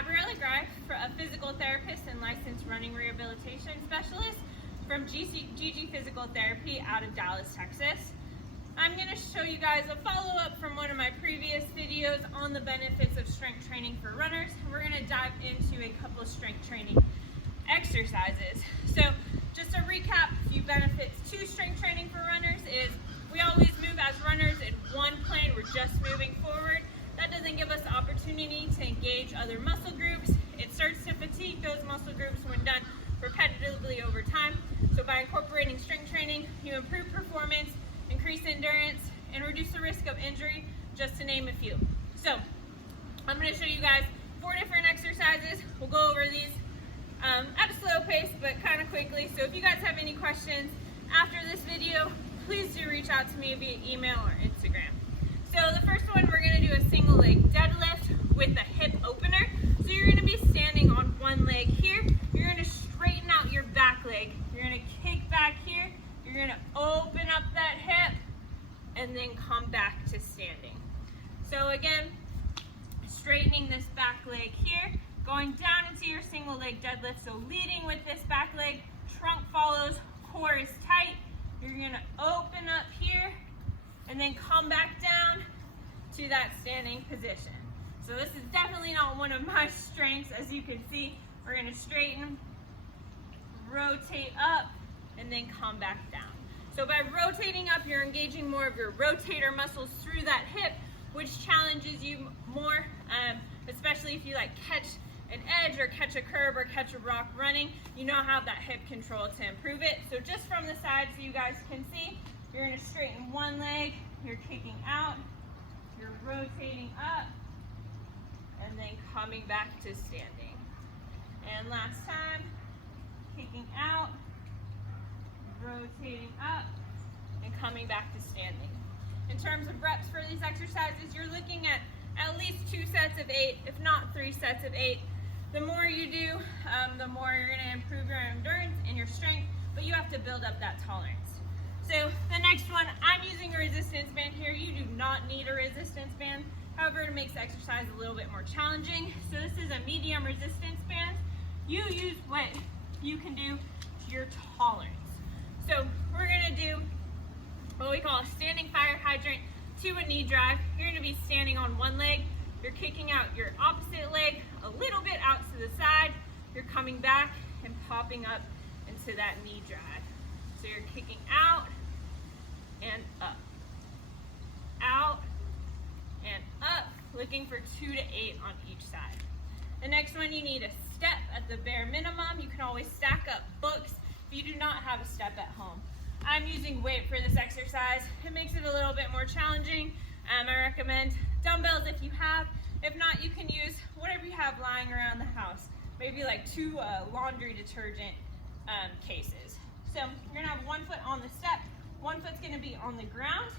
Gabriella Greif, a physical therapist and licensed running rehabilitation specialist from GG Physical Therapy out of Dallas, Texas. I'm going to show you guys a follow-up from one of my previous videos on the benefits of strength training for runners. We're going to dive into a couple of strength training exercises. So just to recap, a few benefits to strength training for runners is we always move as runners in one plane. We're just moving forward. That doesn't give us the opportunity to engage other muscle groups. It starts to fatigue those muscle groups when done repetitively over time. So by incorporating strength training, you improve performance, increase endurance, and reduce the risk of injury, just to name a few. So I'm going to show you guys 4 different exercises. We'll go over these at a slow pace, but kind of quickly. So if you guys have any questions after this video, please do reach out to me via email or Instagram. So the first one, we're going to do a single leg deadlift with a hip opener. So you're going to be standing on one leg here. You're going to straighten out your back leg. You're going to kick back here. You're going to open up that hip and then come back to standing. So again, straightening this back leg here, going down into your single leg deadlift. So leading with this back leg, trunk follows, core is tight. You're going to open up here and then come back down to that standing position. So this is definitely not one of my strengths. As you can see, we're going to straighten, rotate up, and then come back down. So by rotating up, you're engaging more of your rotator muscles through that hip, which challenges you more, especially if you like catch an edge or catch a curb or catch a rock running. You know how that hip control to improve it. So just from the side so you guys can see, you're going to straighten one leg, you're kicking out, you're rotating up, and then coming back to standing. And last time, kicking out, rotating up, and coming back to standing. In terms of reps for these exercises, you're looking at least 2 sets of 8, if not 3 sets of 8. The more you do, the more you're going to improve your endurance and your strength, but you have to build up that tolerance. So the next one, I'm using a resistance band here. You do not need a resistance band. However, it makes the exercise a little bit more challenging. So this is a medium resistance band. You use what you can do to your tolerance. So we're going to do what we call a standing fire hydrant to a knee drive. You're going to be standing on one leg. You're kicking out your opposite leg a little bit out to the side. You're coming back and popping up into that knee drive. So you're kicking out and up, out and up, looking for 2 to 8 on each side. The next one, you need a step at the bare minimum. You can always stack up books if you do not have a step at home. I'm using weight for this exercise. It makes it a little bit more challenging. I recommend dumbbells if you have. If not, you can use whatever you have lying around the house. Maybe like 2 laundry detergent cases. So you're gonna have 1 foot on the step, 1 foot's gonna be on the ground.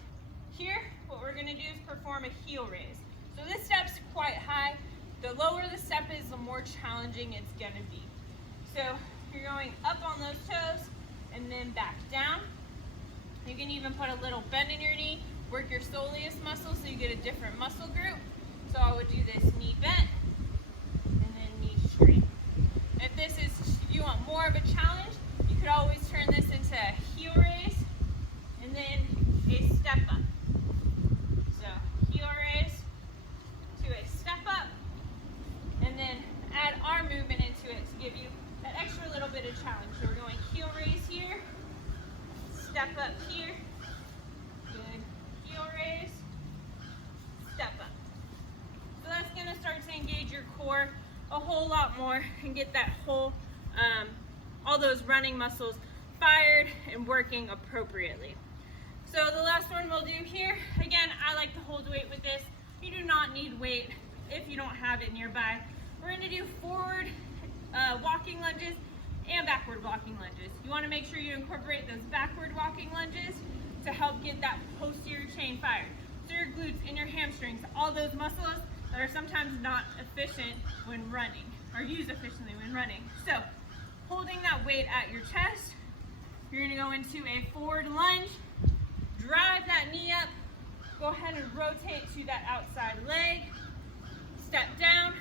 Here, what we're gonna do is perform a heel raise. So this step's quite high. The lower the step is, the more challenging it's gonna be. So you're going up on those toes and then back down. You can even put a little bend in your knee, work your soleus muscle so you get a different muscle group. So I would do this knee bent and then knee straight. If this is, you want more of a challenge, you could always turn this into a heel raise and then a step up. So heel raise to a step up and then add our movement into it to give you that extra little bit of challenge. So we're going heel raise here, step up here, good, heel raise, step up. So that's going to start to engage your core a whole lot more and get that whole all those running muscles fired and working appropriately. So the last one we'll do here, again, I like to hold weight with this. You do not need weight if you don't have it nearby. We're going to do forward walking lunges and backward walking lunges. You want to make sure you incorporate those backward walking lunges to help get that posterior chain fired. So your glutes and your hamstrings, all those muscles that are sometimes not efficient when running, or used efficiently when running. So holding that weight at your chest, you're going to go into a forward lunge, drive that knee up, go ahead and rotate to that outside leg, step down,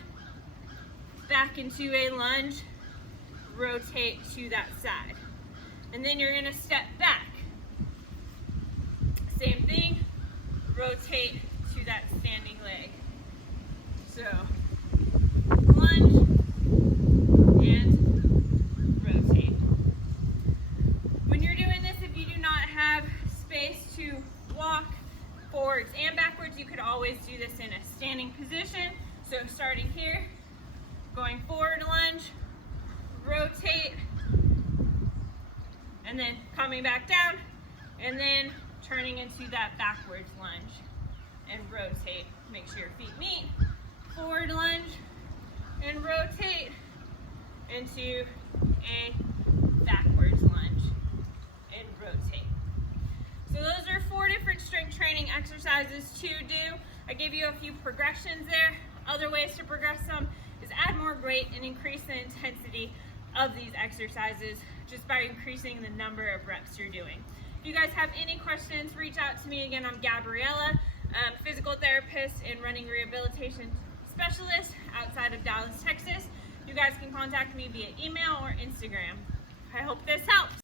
back into a lunge, rotate to that side. And then you're gonna step back. Same thing, rotate to that standing leg. So, lunge and rotate. When you're doing this, if you do not have space to walk forwards and backwards, you could always do this in a standing position. So starting here, going forward lunge, rotate, and then coming back down, and then turning into that backwards lunge and rotate. Make sure your feet meet. Forward lunge and rotate into a backwards lunge and rotate. So those are 4 different strength training exercises to do. I gave you a few progressions there. Other ways to progress them is add more weight and increase the intensity of these exercises just by increasing the number of reps you're doing. If you guys have any questions, reach out to me. Again, I'm Gabriella, physical therapist and running rehabilitation specialist outside of Dallas, Texas. You guys can contact me via email or Instagram. I hope this helps.